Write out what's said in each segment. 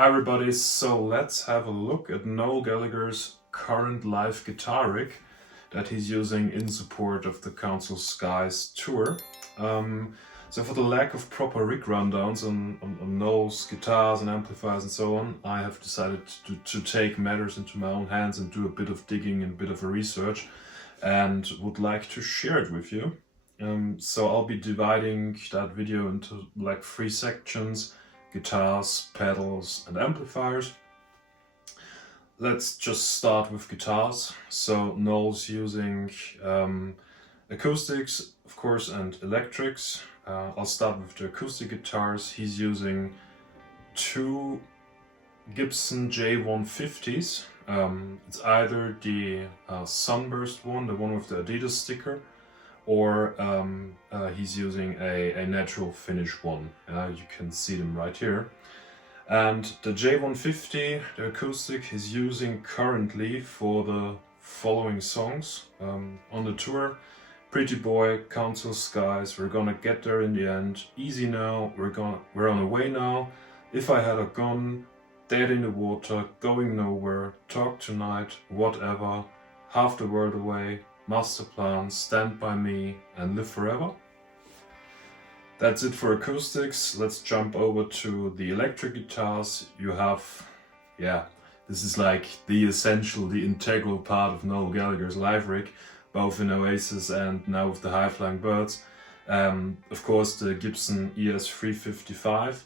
Hi everybody, so let's have a look at Noel Gallagher's current live guitar rig that he's using in support of the Council Skies tour. So for the lack of proper rig rundowns on Noel's guitars and amplifiers and so on, I have decided to take matters into my own hands and do a bit of digging and a bit of a research, and would like to share it with you. So I'll be dividing that video into like 3 sections: guitars, pedals and amplifiers. Let's just start with guitars. So Noel's using acoustics, of course, and electrics. I'll start with the acoustic guitars. He's using 2 Gibson J150s. It's either the Sunburst one, the one with the Adidas sticker, or he's using a natural finish one. You can see them right here. And the J150, the acoustic, he's using currently for the following songs on the tour: Pretty Boy, Council Skies, We're Gonna Get There in the End, Easy Now, We're on the Way Now, If I Had a Gun, Dead in the Water, Going Nowhere, Talk Tonight, Whatever, Half the World Away, Master Plan, Stand By Me, and Live Forever. That's it for acoustics. Let's jump over to the electric guitars. You have, this is like the essential, the integral part of Noel Gallagher's live rig, both in Oasis and now with the High Flying Birds. Of course, the Gibson ES355.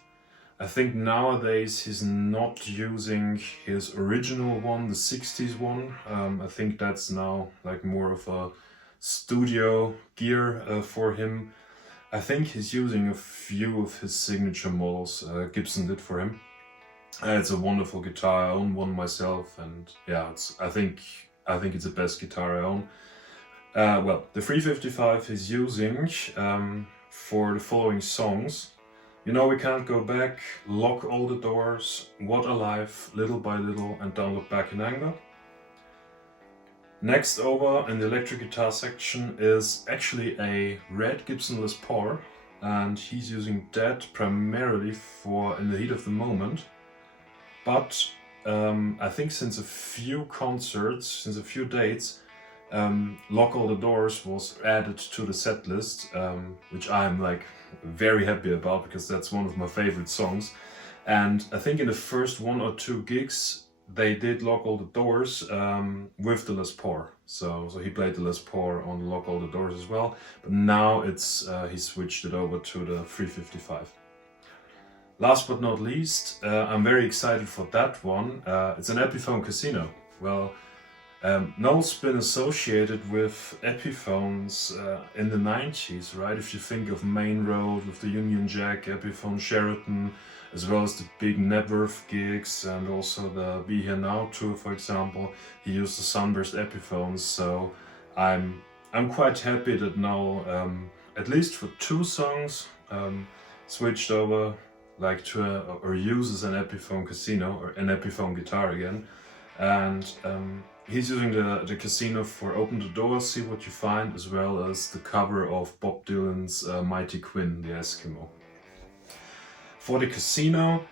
I think nowadays he's not using his original one, the 60s one. I think that's now like more of a studio gear for him. I think he's using a few of his signature models Gibson did for him. It's a wonderful guitar. I own one myself, and yeah, I think it's the best guitar I own. Well, the 355 he's using for the following songs: You Know We Can't Go Back, Lock All the Doors, What a Life, Little by Little, and Don't Look Back in Anger. Next over in the electric guitar section is actually a red Gibson Les Paul, and he's using that primarily for In the Heat of the Moment. But I think since a few concerts, since a few dates, Lock All the Doors was added to the set list, which I'm like very happy about, because that's one of my favorite songs. And I think in the first 1 or 2 gigs they did Lock All the Doors with the Les Paul. So he played the Les Paul on Lock All the Doors as well, but now it's he switched it over to the 355. Last but not least, I'm very excited for that one. It's an Epiphone Casino. Well, Noel's been associated with Epiphones in the 90s, right? If you think of Main Road with the Union Jack, Epiphone Sheraton, as well as the big Nebworth gigs, and also the Be Here Now tour, for example, he used the Sunburst Epiphones. So I'm quite happy that Noel, at least for 2 songs, switched over like to or uses an Epiphone Casino, or an Epiphone guitar again. And he's using the Casino for Open the Door, See What You Find, as well as the cover of Bob Dylan's Mighty Quinn, the Eskimo. For the Casino,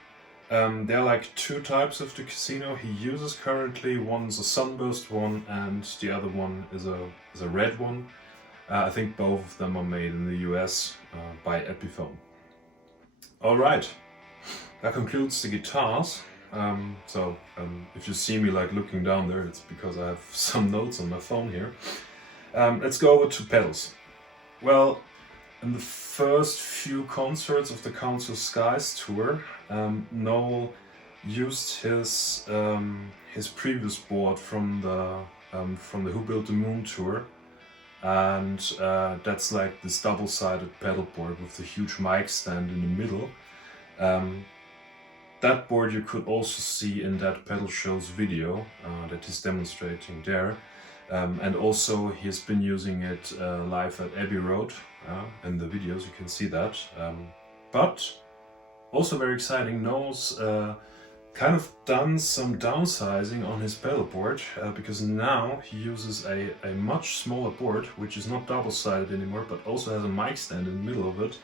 there are like 2 types of the Casino he uses currently. One's a Sunburst one, and the other one is a red one. I think both of them are made in the US by Epiphone. Alright, that concludes the guitars. If you see me like looking down there, it's because I have some notes on my phone here. Let's go over to pedals. Well, in the first few concerts of the Council Skies tour, Noel used his previous board from the Who Built the Moon tour, and that's like this double-sided pedal board with the huge mic stand in the middle. That board you could also see in that Pedal Show's video that he's demonstrating there. And also he has been using it live at Abbey Road. In the videos you can see that. But also very exciting, Noel's kind of done some downsizing on his pedal board, because now he uses a much smaller board, which is not double-sided anymore, but also has a mic stand in the middle of it.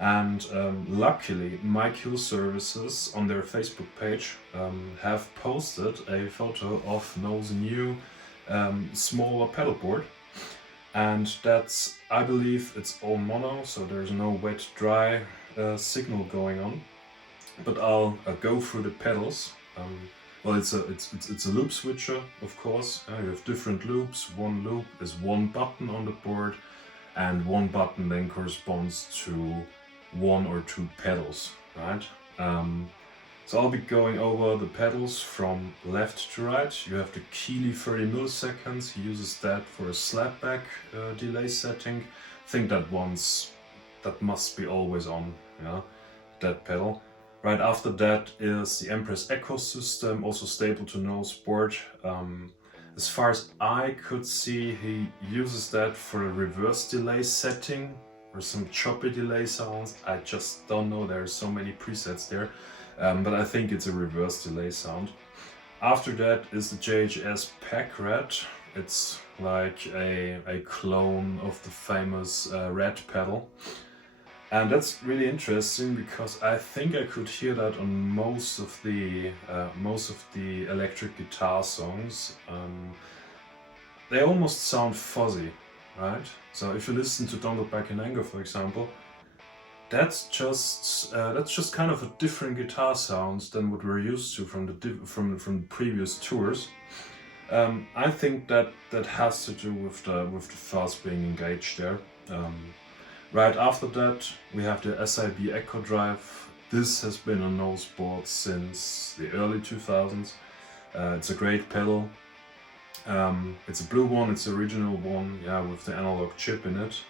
And luckily, My Q Services on their Facebook page have posted a photo of Noel's new smaller pedalboard. And that's, I believe, it's all mono, so there's no wet-dry signal going on. But I'll go through the pedals. Well, it's a loop switcher, of course. You have different loops. One loop is one button on the board, and one button then corresponds to one or two pedals, right? So I'll be going over the pedals from left to right. You have the Keeley 30 milliseconds. He uses that for a slapback delay setting. I think that must be always on, yeah, that pedal. Right after that is the Empress Echo system, also stable to Noel's board. As far as I could see, he uses that for a reverse delay setting or some choppy delay sounds. I just don't know, there are so many presets there, but I think it's a reverse delay sound. After that is the JHS Pack Red. It's like a clone of the famous Red pedal. And that's really interesting because I think I could hear that on most of the electric guitar songs. They almost sound fuzzy, right? So if you listen to Don't Look Back in Anger, for example, that's just kind of a different guitar sounds than what we're used to from the previous tours. I think that has to do with the fuzz being engaged there. Right after that, we have the SIB Echo Drive. This has been on Noel's board since the early 2000s. It's a great pedal. It's a blue one, it's the original one, yeah, with the analog chip in it.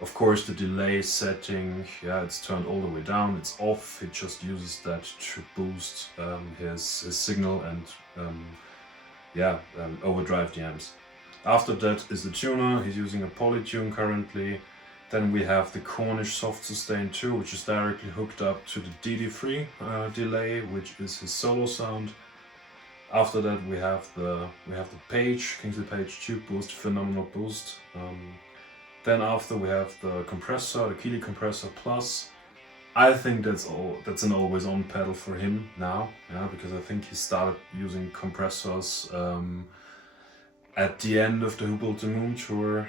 Of course, the delay setting, yeah, it's turned all the way down. It's off. It just uses that to boost his signal and overdrive the amps. After that is the tuner. He's using a Polytune currently. Then we have the Cornish Soft Sustain 2, which is directly hooked up to the DD3 delay, which is his solo sound. After that we have the Page, Kingsley Page Tube Boost, phenomenal boost. Then after we have the compressor, the Keeley Compressor Plus. I think that's an always on pedal for him now, yeah, because I think he started using compressors at the end of the Who Built the Moon tour.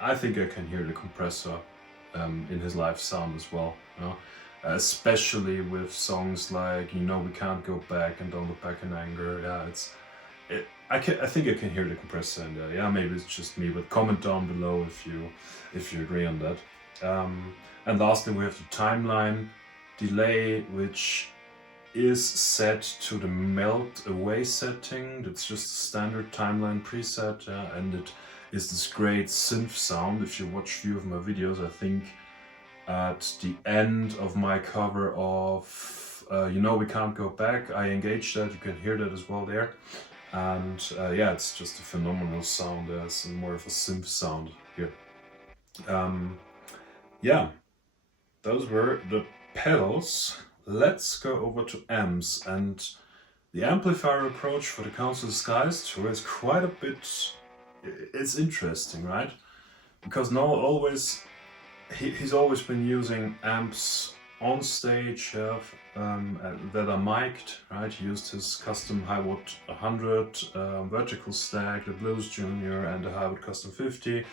I think I can hear the compressor in his live sound as well, you know? Especially with songs like We Can't Go Back and Don't Look Back in Anger. Yeah, I think I can hear the compressor in there. Yeah, maybe it's just me, but comment down below if you agree on that. And lastly, we have the timeline delay, which is set to the melt away setting. That's just a standard timeline preset, and it is this great synth sound. If you watch a few of my videos, I think at the end of my cover of We Can't Go Back, I engaged that. You can hear that as well there. And yeah, it's just a phenomenal sound. There's more of a synth sound here. Yeah, those were the pedals. Let's go over to amps, and the amplifier approach for the Council Skies tour is quite a bit. It's interesting, right? Because Noel he's always been using amps on stage that are mic'd, right? He used his custom Highwood 100 vertical stack, the Blues Junior, and the Highwood Custom 50.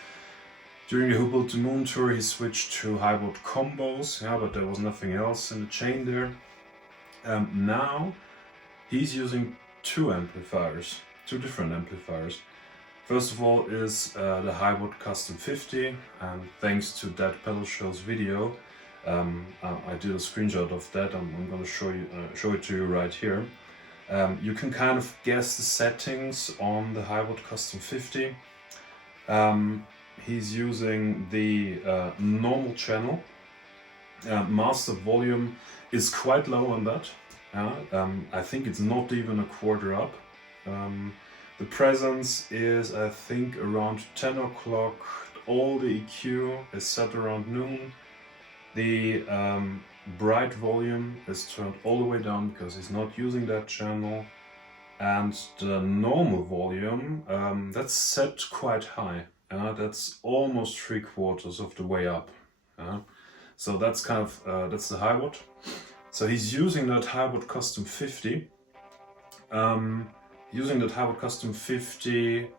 During the Who Built the Moon tour, he switched to Highwood combos, yeah, but there was nothing else in the chain there. Now he's using two different amplifiers. First of all is the Highwood Custom 50, and thanks to that Pedal Show's video, I did a screenshot of that. I'm going to show it to you right here. You can kind of guess the settings on the Highwood Custom 50. He's using the normal channel. Master volume is quite low on that. I think it's not even a quarter up. The presence is, I think, around 10 o'clock. All the EQ is set around noon. The bright volume is turned all the way down because he's not using that channel. And the normal volume, that's set quite high. That's almost 3/4 of the way up. So that's kind of that's the Highwood. So he's using that Highwood Custom 50. Using that Highwood Custom 50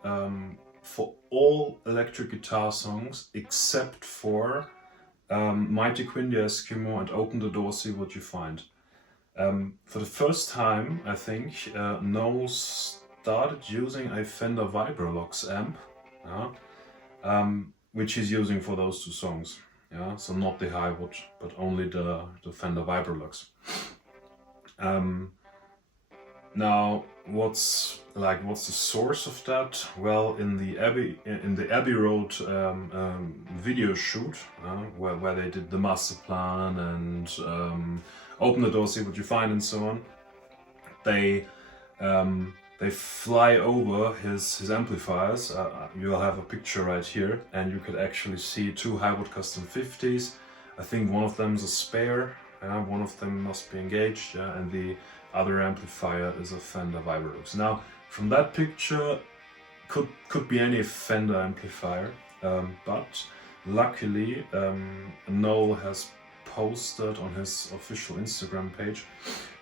for all electric guitar songs except for Mighty Quinn the Eskimo and Open the Door, See What You Find. For the first time, I think, Noel started using a Fender Vibrolux amp, which he's using for those two songs. So not the Highwood, but only the Fender Vibrolux. Now, what's the source of that? Well, in the Abbey Road video shoot, where they did the master plan and Open the Door, See What You Find, and so on. They fly over his amplifiers. You'll have a picture right here, and you could actually see two Highwood Custom 50s. I think one of them is a spare. One of them must be engaged, and the other amplifier is a Fender Vibrolux. Now, from that picture, could be any Fender amplifier, but luckily Noel has posted on his official Instagram page.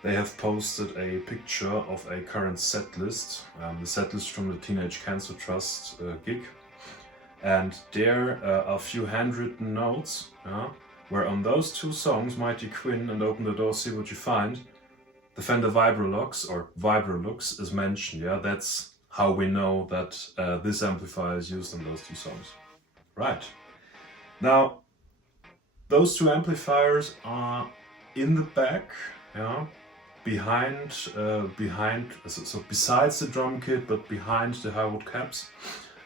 They have posted a picture of a current set list, the set list from the Teenage Cancer Trust gig, and there are a few handwritten notes. Where on those two songs, Mighty Quinn and Open the Door, See What You Find, the Fender Vibrolux or Vibrolux is mentioned. That's how we know that this amplifier is used in those two songs. Right. Now, those two amplifiers are in the back, behind, so besides the drum kit, but behind the Highwood cabs,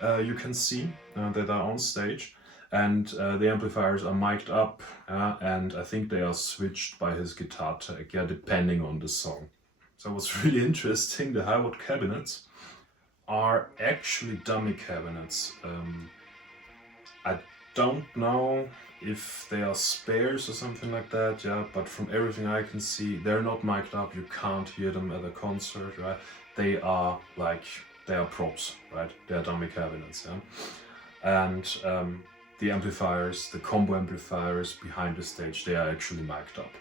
you can see that are on stage. And the amplifiers are mic'd up, and I think they are switched by his guitar tech, depending on the song. So what's really interesting, the Highwood cabinets are actually dummy cabinets. I don't know if they are spares or something like that, but from everything I can see, they're not mic'd up, you can't hear them at a concert, right? They are props, right? They are dummy cabinets, And the amplifiers, the combo amplifiers behind the stage, they are actually mic'd up.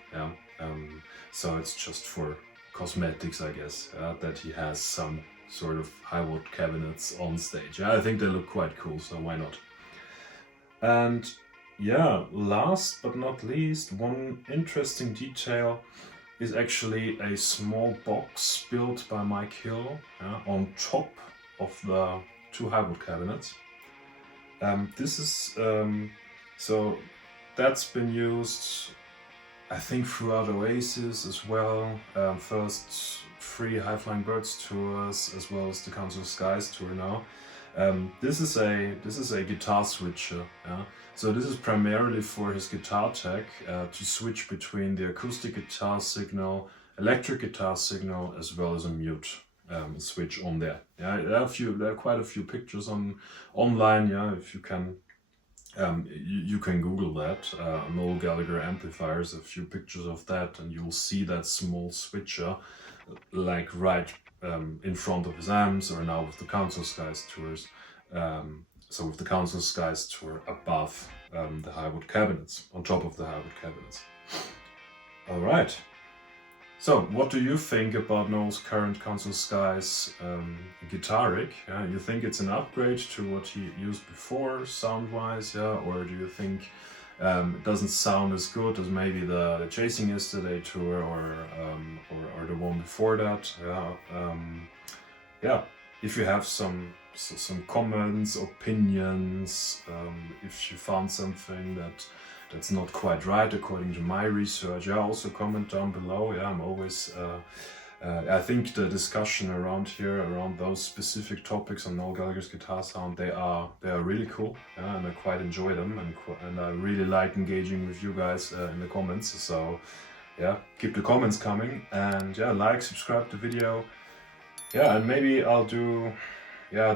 So it's just for cosmetics, I guess, that he has some sort of Highwood cabinets on stage. I think they look quite cool, so why not? And last but not least, one interesting detail is actually a small box built by Mike Hill on top of the two Highwood cabinets. This is so that's been used, I think, throughout Oasis as well. First 3 High Flying Birds tours, as well as the Council of Skies tour now. This is a guitar switcher. So this is primarily for his guitar tech to switch between the acoustic guitar signal, electric guitar signal, as well as a mute switch on there. There are quite a few pictures online. If you can, you can Google that. Noel Gallagher amplifiers, a few pictures of that, and you will see that small switcher, like right in front of his amps, or now with the Council Skies tours. So with the Council Skies tour above the Highwood cabinets, on top of the Highwood cabinets. All right. So, what do you think about Noel's current Council Skies guitar rig? You think it's an upgrade to what he used before, sound-wise, or do you think it doesn't sound as good as maybe the Chasing Yesterday tour or the one before that? If you have some comments, opinions, if you found something that's not quite right according to my research, also comment down below. I'm always I think the discussion around those specific topics on Noel Gallagher's guitar sound, they are really cool, and I quite enjoy them, and I really like engaging with you guys in the comments. So keep the comments coming, and like, subscribe the video, and maybe I'll do a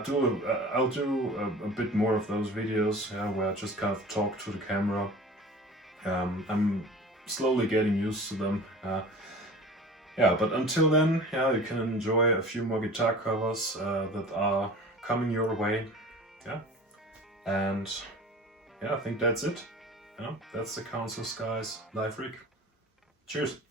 bit more of those videos where I just kind of talk to the camera. I'm slowly getting used to them. But until then, you can enjoy a few more guitar covers that are coming your way. And yeah, I think that's it. Yeah, that's the Council Skies live rig. Cheers!